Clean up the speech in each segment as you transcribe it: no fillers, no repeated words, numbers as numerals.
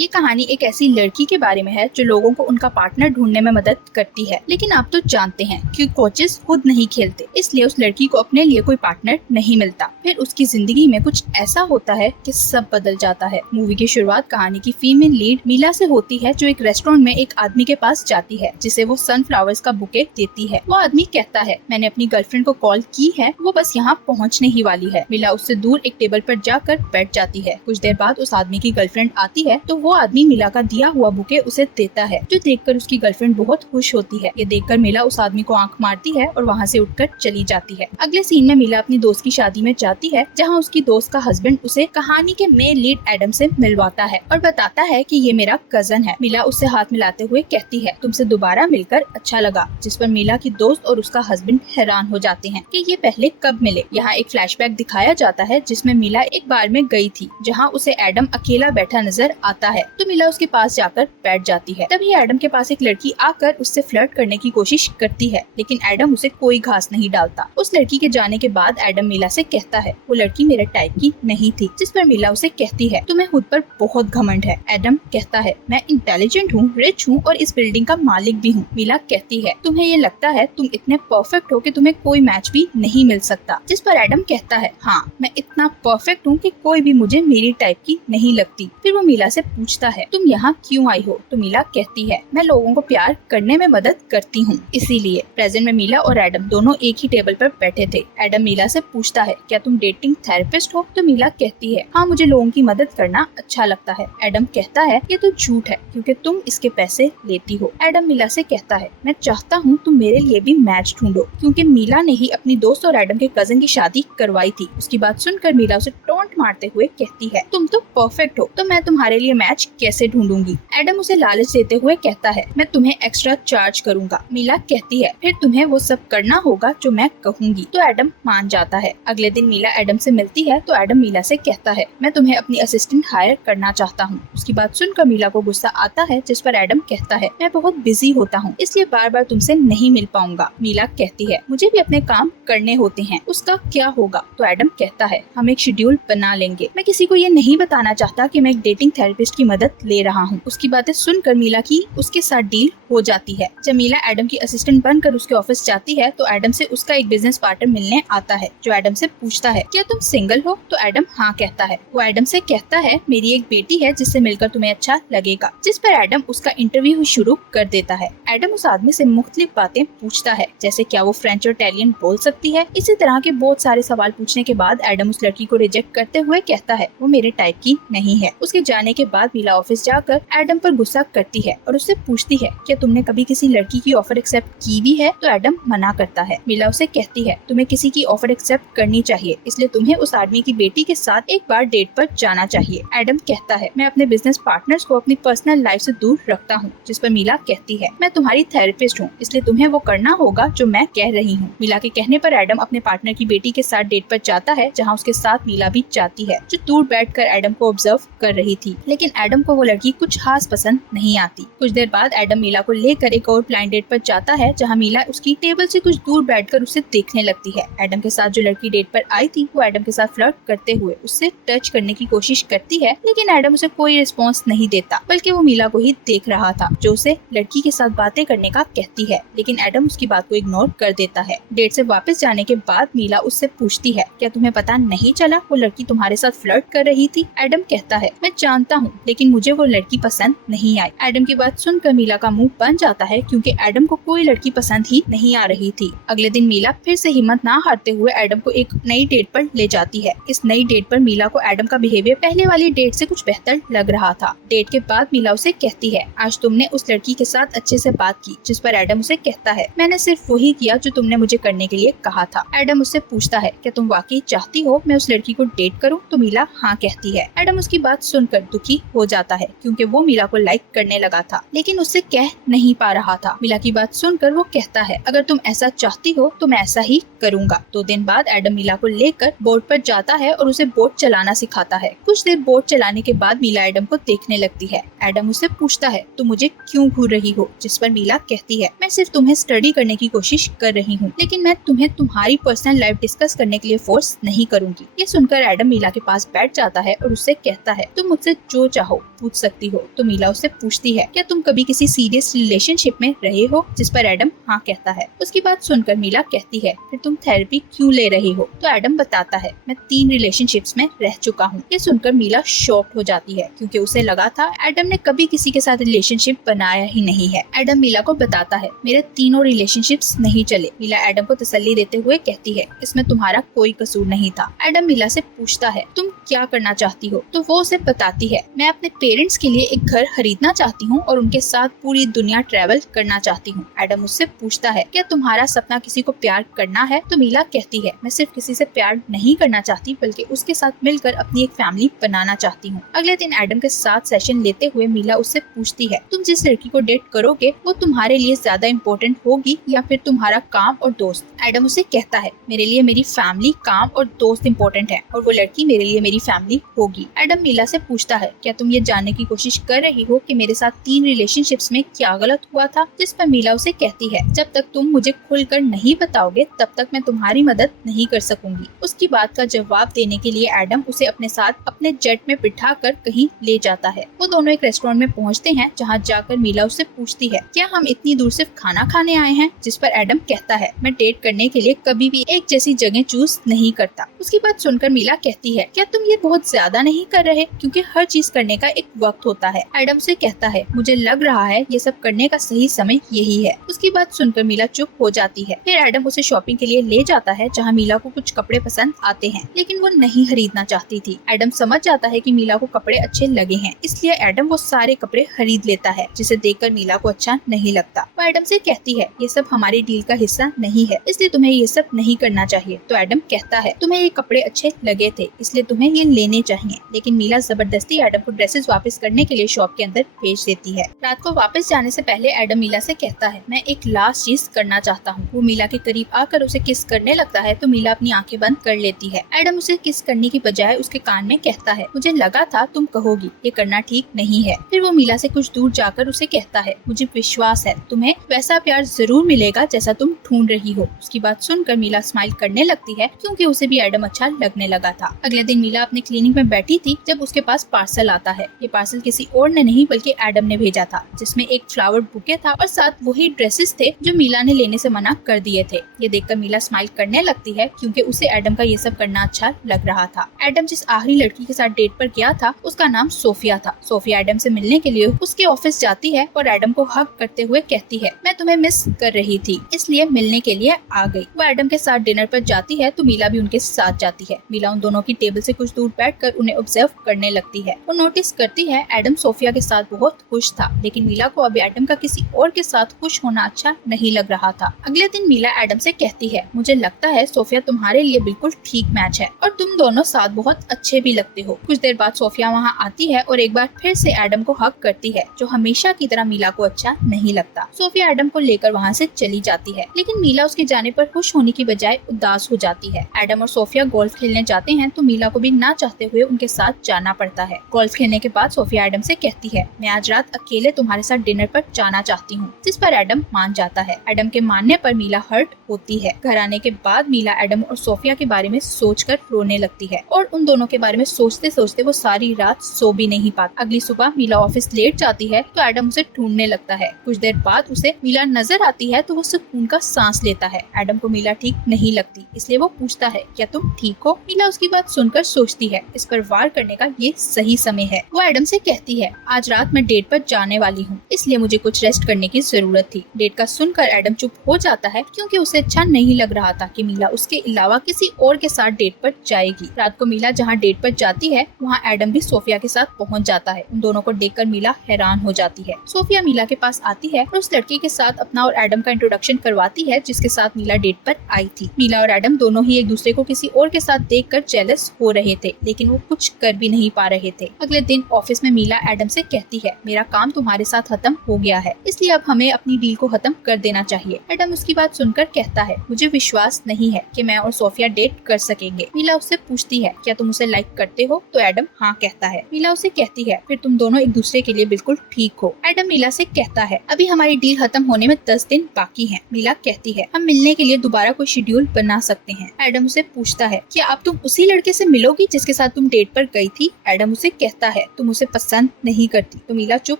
ये कहानी एक ऐसी लड़की के बारे में है जो लोगों को उनका पार्टनर ढूंढने में मदद करती है। लेकिन आप तो जानते हैं कि कोचेस खुद नहीं खेलते, इसलिए उस लड़की को अपने लिए कोई पार्टनर नहीं मिलता। फिर उसकी जिंदगी में कुछ ऐसा होता है कि सब बदल जाता है। मूवी की शुरुआत कहानी की फीमेल लीड मीला से होती है, जो एक रेस्टोरेंट में एक आदमी के पास जाती है, जिसे वो सनफ्लावर्स का बुके देती है। वो आदमी कहता है, मैंने अपनी गर्लफ्रेंड को कॉल की है, वो बस यहाँ पहुँचने ही वाली है। मीला उससे दूर एक टेबल पर जाकर बैठ जाती है। कुछ देर बाद उस आदमी की गर्लफ्रेंड आती है, तो वो आदमी मीला का दिया हुआ बुके उसे देता है, जो देखकर उसकी गर्लफ्रेंड बहुत खुश होती है। ये देखकर मीला उस आदमी को आंख मारती है और वहाँ से उठकर चली जाती है। अगले सीन में मीला अपनी दोस्त की शादी में जाती है, जहाँ उसकी दोस्त का हस्बैंड उसे कहानी के मेन लीड एडम से मिलवाता है और बताता है कि ये मेरा कजन है। मीला उससे हाथ मिलाते हुए कहती है, तुमसे दोबारा मिलकर अच्छा लगा, जिस पर मीला की दोस्त और उसका हस्बैंड हैरान हो जाते हैं कि ये पहले कब मिले। यहाँ एक फ्लैशबैक दिखाया जाता है जिसमें मीला एक बार में गई थी, जहाँ उसे एडम अकेला बैठा नजर आता है, तो मीला उसके पास जाकर बैठ जाती है। तभी एडम के पास एक लड़की आकर उससे फ्लर्ट करने की कोशिश करती है, लेकिन एडम उसे कोई घास नहीं डालता। उस लड़की के जाने के बाद एडम मीला से कहता है, वो लड़की मेरे टाइप की नहीं थी, जिस पर मीला उसे कहती है, तुम्हें खुद पर बहुत घमंड है। एडम कहता है, मैं इंटेलिजेंट हूँ, रिच हूँ और इस बिल्डिंग का मालिक भी हूँ। मीला कहती है, तुम्हें ये लगता है तुम इतने परफेक्ट हो कि तुम्हें कोई मैच भी नहीं मिल सकता, जिस पर एडम कहता है, हाँ मैं इतना परफेक्ट हूँ कि कोई भी मुझे मेरी टाइप की नहीं लगती। फिर वो मीला से पूछता है, तुम यहाँ क्यों आई हो? तो मीला कहती है, मैं लोगों को प्यार करने में मदद करती हूँ, इसीलिए। प्रेजेंट में मीला और एडम दोनों एक ही टेबल पर बैठे थे। एडम मीला से पूछता है, क्या तुम डेटिंग थेरेपिस्ट हो? तो मीला कहती है, हाँ मुझे लोगों की मदद करना अच्छा लगता है। एडम कहता है, ये तो झूठ है क्योंकि तुम इसके पैसे लेती हो। एडम मीला से कहता है, मैं चाहता हूँ तुम मेरे लिए भी मैच ढूंढो, क्योंकि मीला ने ही अपनी दोस्त और एडम के कजन की शादी करवाई थी। उसकी बात सुनकर मीला उसे टोंट मारते हुए कहती है, तुम तो परफेक्ट हो, तो मैं तुम्हारे लिए मैच कैसे ढूंढूंगी? एडम उसे लालच देते हुए कहता है, मैं तुम्हें एक्स्ट्रा चार्ज करूंगा। मीला कहती है, फिर तुम्हें वो सब करना होगा जो मैं कहूंगी। तो एडम मान जाता है। अगले दिन मीला एडम से मिलती है, तो एडम मीला से कहता है, मैं तुम्हें अपनी असिस्टेंट हायर करना चाहता हूँ। उसकी बात सुनकर मीला को गुस्सा आता है, जिस पर एडम कहता है, मैं बहुत बिजी होता हूँ, इसलिए बार बार तुमसे नहीं मिल पाऊंगा। मीला कहती है, मुझे भी अपने काम करने होते हैं, उसका क्या होगा? तो एडम कहता है, हम एक शेड्यूल बना लेंगे। मैं किसी को ये नहीं बताना चाहता कि मैं एक डेटिंग थेरेपिस्ट की मदद ले रहा हूँ। उसकी बातें सुनकर मीला की उसके साथ डील हो जाती है। जब मीला एडम की असिस्टेंट बनकर उसके ऑफिस जाती है, तो एडम से उसका एक बिजनेस पार्टनर मिलने आता है, जो एडम से पूछता है, क्या तुम सिंगल हो? तो एडम हाँ कहता है। वो एडम से कहता है, मेरी एक बेटी है जिससे मिलकर तुम्हें अच्छा लगेगा, जिस पर एडम उसका इंटरव्यू शुरू कर देता है। एडम उस आदमी से मुख्तलिफ बातें पूछता है, जैसे क्या वो फ्रेंच और इटालियन बोल सकती है। इसी तरह के बहुत सारे सवाल पूछने के बाद एडम उस लड़की को रिजेक्ट करते हुए कहता है, वो मेरे टाइप की नहीं है। उसके जाने के बाद मीला ऑफिस जाकर एडम पर गुस्सा करती है और उससे पूछती है, क्या तुमने कभी किसी लड़की की ऑफर एक्सेप्ट की भी है? तो एडम मना करता है। मीला उसे कहती है, तुम्हें किसी की ऑफर एक्सेप्ट करनी चाहिए, इसलिए तुम्हें उस आदमी की बेटी के साथ एक बार डेट पर जाना चाहिए। एडम कहता है, मैं अपने बिजनेस पार्टनर्स को अपनी पर्सनल लाइफ से दूर रखता हूँ, जिस पर मीला कहती है, मैं तुम्हारी थेरेपिस्ट हूँ, इसलिए तुम्हें वो करना होगा जो मैं कह रही हूँ। मीला के कहने पर एडम अपने पार्टनर की बेटी के साथ डेट पर जाता है, जहाँ उसके साथ मीला भी जाती है, जो दूर बैठकर एडम को ऑब्जर्व कर रही थी। लेकिन एडम को वो लड़की कुछ खास पसंद नहीं आती। कुछ देर बाद एडम मीला को लेकर एक और ब्लाइंड डेट पर जाता है, जहाँ मीला उसकी टेबल से कुछ दूर बैठकर उसे देखने लगती है। एडम के साथ जो लड़की डेट पर आई थी, वो एडम के साथ फ्लर्ट करते हुए उससे टच करने की कोशिश करती है, लेकिन एडम उसे कोई रिस्पॉन्स नहीं देता, बल्कि वो मीला को ही देख रहा था, जो उसे लड़की के साथ बातें करने का कहती है। लेकिन एडम उसकी बात को इग्नोर कर देता है। डेट से वापस जाने के बाद मीला उससे पूछती है, क्या तुम्हें पता नहीं चला वो लड़की तुम्हारे साथ फ्लर्ट कर रही थी? एडम कहता है, मैं जानता हूँ, लेकिन मुझे वो लड़की पसंद नहीं आई। एडम की बात सुनकर मीला का मुंह बन जाता है, क्योंकि एडम को कोई लड़की पसंद ही नहीं आ रही थी। अगले दिन मीला फिर से हिम्मत ना हारते हुए एडम को एक नई डेट पर ले जाती है। इस नई डेट पर मीला को एडम का बिहेवियर पहले वाली डेट से कुछ बेहतर लग रहा था। डेट के बाद मीला उसे कहती है, आज तुमने उस लड़की के साथ अच्छे से बात की, जिस पर एडम उसे कहता है, मैंने सिर्फ वही किया जो तुमने मुझे करने के लिए कहा था। एडम उससे पूछता है, क्या तुम वाकई चाहती हो मैं उस लड़की को डेट करूं? तो मीला हाँ कहती है। एडम उसकी बात सुनकर दुखी हो जाता है, क्योंकि वो मीला को लाइक करने लगा था, लेकिन उससे कह नहीं पा रहा था। मीला की बात सुनकर वो कहता है, अगर तुम ऐसा चाहती हो तो मैं ऐसा ही करूंगा। 2 दिन बाद एडम मीला को लेकर बोट पर जाता है और उसे बोट चलाना सिखाता है। कुछ देर बोट चलाने के बाद मीला एडम को देखने लगती है। एडम उससे पूछता है, तुम मुझे क्यों घूर रही हो? जिस पर मीला कहती है, मैं सिर्फ तुम्हें स्टडी करने की कोशिश कर रही हूँ, लेकिन मैं तुम्हें तुम्हारी पर्सनल लाइफ डिस्कस करने के लिए फोर्स नहीं करूंगी। ये सुनकर एडम मीला के पास बैठ जाता है और उससे कहता है, तुम मुझसे जो चाहो चाहो पूछ सकती हो। तो मीला उससे पूछती है क्या तुम कभी किसी सीरियस रिलेशनशिप में रहे हो, जिस पर एडम हाँ कहता है। उसकी बात सुनकर मीला कहती है फिर तुम थेरेपी क्यों ले रही हो। तो एडम बताता है मैं 3 रिलेशनशिप्स में रह चुका हूँ। ये सुनकर मीला शॉक्ड हो जाती है क्योंकि उसे लगा था एडम ने कभी किसी के साथ रिलेशनशिप बनाया ही नहीं है। एडम मीला को बताता है मेरे तीनों रिलेशनशिप्स नहीं चले। मीला एडम को तसल्ली देते हुए कहती है इसमें तुम्हारा कोई कसूर नहीं था। एडम मीला से पूछता है तुम क्या करना चाहती हो। तो वो उसे बताती है मैं अपने पेरेंट्स के लिए एक घर खरीदना चाहती हूँ और उनके साथ पूरी दुनिया ट्रैवल करना चाहती हूँ। एडम उससे पूछता है क्या तुम्हारा सपना किसी को प्यार करना है। तो मीला कहती है मैं सिर्फ किसी से प्यार नहीं करना चाहती बल्कि उसके साथ मिलकर अपनी एक फैमिली बनाना चाहती हूँ। अगले दिन एडम के साथ सेशन लेते हुए मीला उससे पूछती है तुम जिस लड़की को डेट करोगे वो तुम्हारे लिए ज्यादा इम्पोर्टेंट होगी या फिर तुम्हारा काम और दोस्त। एडम उसे कहता है मेरे लिए मेरी फैमिली, काम और दोस्त इम्पोर्टेंट है और वो लड़की मेरे लिए मेरी फैमिली होगी। एडम मीला से पूछता है क्या तुम ये जानने की कोशिश कर रही हो कि मेरे साथ 3 रिलेशनशिप्स में क्या गलत हुआ था। जिस पर मीला उसे कहती है जब तक तुम मुझे खुलकर नहीं बताओगे तब तक मैं तुम्हारी मदद नहीं कर सकूंगी। उसकी बात का जवाब देने के लिए एडम उसे अपने साथ अपने जेट में बिठा कर कहीं ले जाता है। वो दोनों एक रेस्टोरेंट में पहुँचते हैं जहाँ जाकर मीला उससे पूछती है क्या हम इतनी दूर सिर्फ खाना खाने आए हैं। जिस पर एडम कहता है मैं डेट करने के लिए कभी भी एक जैसी जगह चूज नहीं करता। उसकी बात सुनकर मीला कहती है क्या तुम ये बहुत ज्यादा नहीं कर रहे, क्योंकि हर चीज करने का एक वक्त होता है। एडम से कहता है मुझे लग रहा है ये सब करने का सही समय यही है। उसकी बात सुनकर मीला चुप हो जाती है। फिर एडम उसे शॉपिंग के लिए ले जाता है जहाँ मीला को कुछ कपड़े पसंद आते हैं लेकिन वो नहीं खरीदना चाहती थी। एडम समझ जाता है कि मीला को कपड़े अच्छे लगे हैं, इसलिए एडम वो सारे कपड़े खरीद लेता है जिसे देखकर मीला को अच्छा नहीं लगता। वो एडम से कहती है ये सब हमारे डील का हिस्सा नहीं है, इसलिए तुम्हें ये सब नहीं करना चाहिए। तो एडम कहता है तुम्हें ये कपड़े अच्छे लगे थे इसलिए तुम्हें ये लेने चाहिए। लेकिन मीला जबरदस्ती एडम को ड्रेसेस वापस करने के लिए शॉप के अंदर भेज देती है। रात को वापस जाने से पहले एडम मीला से कहता है मैं एक लास्ट चीज करना चाहता हूँ। वो मीला के करीब आकर उसे किस करने लगता है तो मीला अपनी आंखें बंद कर लेती है। एडम उसे किस करने की बजाय उसके कान में कहता है मुझे लगा था तुम कहोगी ये करना ठीक नहीं है। फिर वो मीला से कुछ दूर जाकर उसे कहता है मुझे विश्वास है तुम्हें वैसा प्यार जरूर मिलेगा जैसा तुम ढूंढ रही हो। उसकी बात सुनकर मीला स्माइल करने लगती है क्योंकि उसे भी एडम अच्छा लगने लगा था। अगले दिन मीला अपने क्लिनिक में बैठी थी जब उसके पास पार्सल आता है। ये पार्सल किसी और ने नहीं बल्कि एडम ने भेजा था, जिसमें एक फ्लावर बुके था और साथ वही ड्रेसेस थे जो मीला ने लेने से मना कर दिए थे। ये देखकर मीला स्माइल करने लगती है क्योंकि उसे एडम का ये सब करना अच्छा लग रहा था। एडम जिस आखिरी लड़की के साथ डेट पर गया था उसका नाम सोफिया था। सोफिया एडम से मिलने के लिए उसके ऑफिस जाती है और एडम को हग करते हुए कहती है मैं तुम्हें मिस कर रही थी इसलिए मिलने के लिए आ गई। वो एडम के साथ डिनर पर जाती है तो मीला भी उनके साथ जाती है। मीला उन दोनों की टेबल से कुछ दूर बैठकर उन्हें ऑब्जर्व करने लगती है। वो नोटिस करती है एडम सोफिया के साथ बहुत खुश था लेकिन मीला को अब एडम का किसी और के साथ खुश होना अच्छा नहीं लग रहा था। अगले दिन मीला एडम से कहती है मुझे लगता है सोफिया तुम्हारे लिए बिल्कुल ठीक मैच है और तुम दोनों साथ बहुत अच्छे भी लगते हो। कुछ देर बाद सोफिया वहाँ आती है और एक बार फिर से एडम को हक करती है जो हमेशा की तरह मीला को अच्छा नहीं लगता। सोफिया एडम को लेकर वहाँ से चली जाती है लेकिन मीला उसके जाने पर खुश होने की बजाय उदास हो जाती है। एडम और सोफिया गोल्फ खेलने जाते हैं तो मीला को भी ना चाहते हुए उनके साथ जाना पड़ता है। गोल्फ खेलने के बाद सोफिया एडम से कहती है मैं आज रात अकेले तुम्हारे साथ डिनर पर जाना चाहती हूँ, जिस पर एडम मान जाता है। एडम के मानने पर मीला हर्ट होती है। घर आने के बाद मीला एडम और सोफिया के बारे में सोचकर रोने लगती है और उन दोनों के बारे में सोचते सोचते वो सारी रात सो भी नहीं पाती। अगली सुबह मीला ऑफिस लेट जाती है तो एडम उसे ढूंढने लगता है। कुछ देर बाद उसे मीला नजर आती है तो वो सुकून का सांस लेता है। एडम को मीला ठीक नहीं लगती इसलिए वो पूछता है क्या तुम ठीक हो। मीला उसकी बात सुनकर सोचती है इस पर वार करने का ये सही समय है। वो एडम से कहती है आज रात मैं डेट पर जाने वाली हूँ इसलिए मुझे कुछ रेस्ट करने की जरूरत थी। डेट का सुनकर एडम चुप हो जाता है क्योंकि उसे अच्छा नहीं लग रहा था कि मीला उसके अलावा किसी और के साथ डेट पर जाएगी। रात को मीला जहाँ डेट पर जाती है वहाँ एडम भी सोफिया के साथ पहुँच जाता है। उन दोनों को देखकर मीला हैरान हो जाती है। सोफिया मीला के पास आती है और उस लड़की के साथ अपना और एडम का इंट्रोडक्शन करवाती है जिसके साथ मीला डेट पर आई थी। मीला और एडम दोनों ही एक दूसरे को किसी और के साथ देखकर जेलस हो रहे थे लेकिन वो कुछ कर भी नहीं पा रहे थे। अगले दिन ऑफिस में मीला एडम से कहती है मेरा काम तुम्हारे साथ खत्म हो गया है इसलिए अब हमें अपनी डील को खत्म कर देना चाहिए। एडम उसकी बात सुनकर कहता है मुझे विश्वास नहीं है कि मैं और सोफिया डेट कर सकेंगे। मीला उससे पूछती है क्या तुम उसे लाइक करते हो तो एडम हाँ कहता है। मीला उसे कहती है फिर तुम दोनों एक दूसरे के लिए बिल्कुल ठीक हो। एडम मीला से कहता है अभी हमारी डील खत्म होने में 10 दिन बाकी है। मीला कहती है हम मिलने के लिए दोबारा कोई शेड्यूल बना सकते हैं। एडम उसे पूछता है क्या अब तुम उसी लड़के से मिलोगी जिसके साथ तुम डेट पर गई थी। एडम उसे कहता है तुम उसे पसंद नहीं करती, तो मीला चुप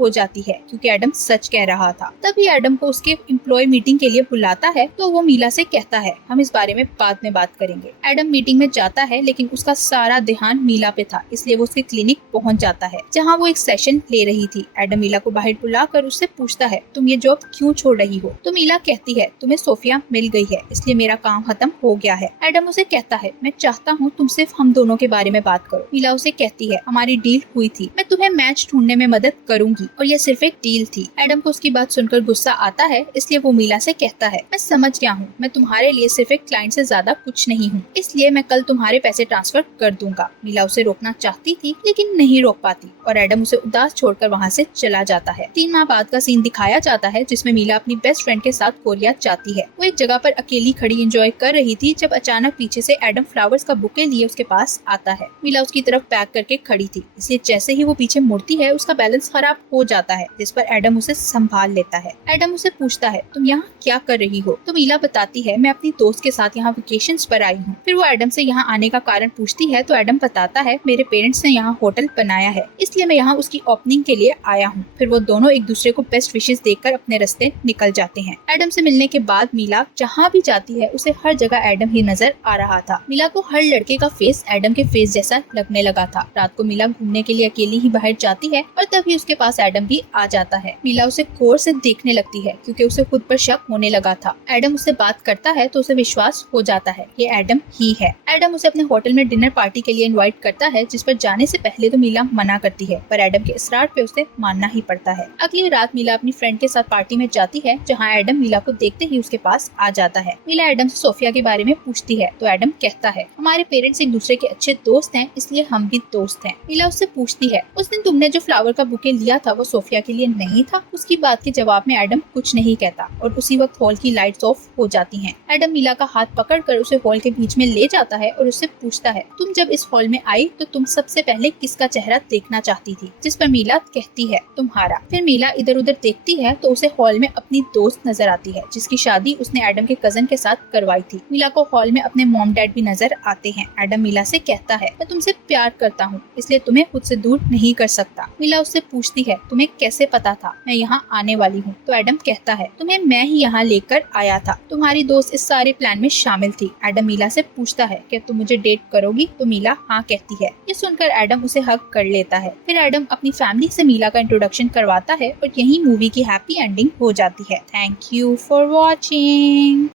हो जाती है क्योंकि एडम सच कह रहा था। तभी एडम को उसके एम्प्लॉय मीटिंग के लिए बुलाता है, तो वो मीला से कहता है हम इस बारे में बाद में बात करेंगे। एडम मीटिंग में जाता है लेकिन उसका सारा ध्यान मीला पे था, इसलिए वो उसके क्लिनिक पहुंच जाता है जहाँ वो एक सेशन ले रही थी। एडम मीला को बाहर बुलाकर उससे पूछता है तुम ये जॉब क्यों छोड़ रही हो? तो मीला कहती है तुम्हें सोफिया मिल गई है इसलिए मेरा काम खत्म हो गया है। एडम उसे कहता है मैं चाहता हूँ तुम सिर्फ हम दोनों के बारे में बात करो। मीला उसे कहती है हमारी डील हुई थी, मैं तुम्हें मैच ढूंढने में मदद करूंगी और ये सिर्फ एक डील थी। एडम को उसकी बात सुनकर गुस्सा आता है, इसलिए वो मीला से कहता है मैं समझ गया हूँ, मैं तुम्हारे लिए सिर्फ एक क्लाइंट से ज्यादा कुछ नहीं हूँ, इसलिए मैं कल तुम्हारे पैसे ट्रांसफर कर दूंगा। मीला उसे रोकना चाहती थी लेकिन नहीं रोक पाती और एडम उसे उदास छोड़कर वहाँ से चला जाता है। 3 माह बाद का सीन दिखाया जाता है जिसमें मीला अपनी बेस्ट फ्रेंड के साथ कोरिया जाती है। वो एक जगह पर अकेली खड़ी एंजॉय कर रही थी जब अचानक पीछे से एडम फ्लावर्स का बुके लिए उसके पास आता है। मीला उसकी तरफ पैक करके खड़ी थी, इसलिए जैसे ही वो पीछे मुड़ती है उसका बैलेंस खराब हो जाता है, जिस पर एडम उसे संभाल लेता है। एडम उसे पूछता है तुम यहाँ क्या कर रही हो? तो मीला बताती है मैं अपनी दोस्त के साथ यहाँ वेकेशंस पर आई हूँ। फिर वो एडम से यहाँ आने का कारण पूछती है तो एडम बताता है मेरे पेरेंट्स ने यहाँ होटल बनाया है इसलिए मैं यहाँ उसकी ओपनिंग के लिए आया हूँ। फिर वो दोनों एक दूसरे को बेस्ट विशेस देकर अपने रास्ते निकल जाते हैं। एडम से मिलने के बाद मीला जहाँ भी जाती है उसे हर जगह एडम ही नजर आ रहा था। मीला को हर लड़के का फेस एडम के फेस जैसा लगने लगा था। रात को मीला घूमने के लिए अकेली ही बाहर जाती है और तभी उसके पास एडम भी आ जाता है। मीला उसे गौर से देखने लगती है क्योंकि उसे खुद पर शक होने लगा था। एडम उससे बात करता है तो उसे विश्वास हो जाता है ये एडम ही है। एडम उसे अपने होटल में डिनर पार्टी के लिए इनवाइट करता है, जिस पर जाने से पहले तो मीला मना करती है पर एडम के इसरार पे उसे मानना ही पड़ता है। अगली रात मीला अपनी फ्रेंड के साथ पार्टी में जाती है जहाँ एडम मीला को देखते ही उसके पास आ जाता है। मीला एडम से सोफिया के बारे में पूछती है तो एडम कहता है हमारे पेरेंट्स एक दूसरे के अच्छे दोस्त हैं इसलिए हम भी दोस्त हैं। मीला उससे पूछती है उस दिन तुमने जो फ्लावर का बुके लिया था वो सोफिया के लिए नहीं था? उसकी बात के जवाब में एडम कुछ नहीं कहता और उसी वक्त हॉल की लाइट्स ऑफ हो जाती हैं। एडम मीला का हाथ पकड़कर उसे हॉल के बीच में ले जाता है और उससे पूछता है तुम जब इस हॉल में आई तो तुम सबसे पहले किसका चेहरा देखना चाहती थी? जिस पर मीला कहती है तुम्हारा। फिर मीला इधर उधर देखती है तो उसे हॉल में अपनी दोस्त नजर आती है जिसकी शादी उसने एडम के कजन के साथ करवाई थी। मीला को हॉल में अपने मॉम डैड भी नजर आते हैं। एडम मीला से कहता है मैं तुमसे प्यार करता हूँ इसलिए तुम्हें खुद से दूर नहीं कर सकता। मीला उससे पूछती है तुम्हें कैसे पता था मैं यहाँ आने वाली हूँ? तो एडम कहता है तुम्हें मैं ही यहाँ लेकर आया था, तुम्हारी दोस्त इस सारे प्लान में शामिल थी। एडम मीला से पूछता है क्या तुम मुझे डेट करोगी? तो मीला हाँ कहती है। ये सुनकर एडम उसे हग कर लेता है। फिर एडम अपनी फैमिली से मीला का इंट्रोडक्शन करवाता है और यही मूवी की हैप्पी एंडिंग हो जाती है। Thank you for watching.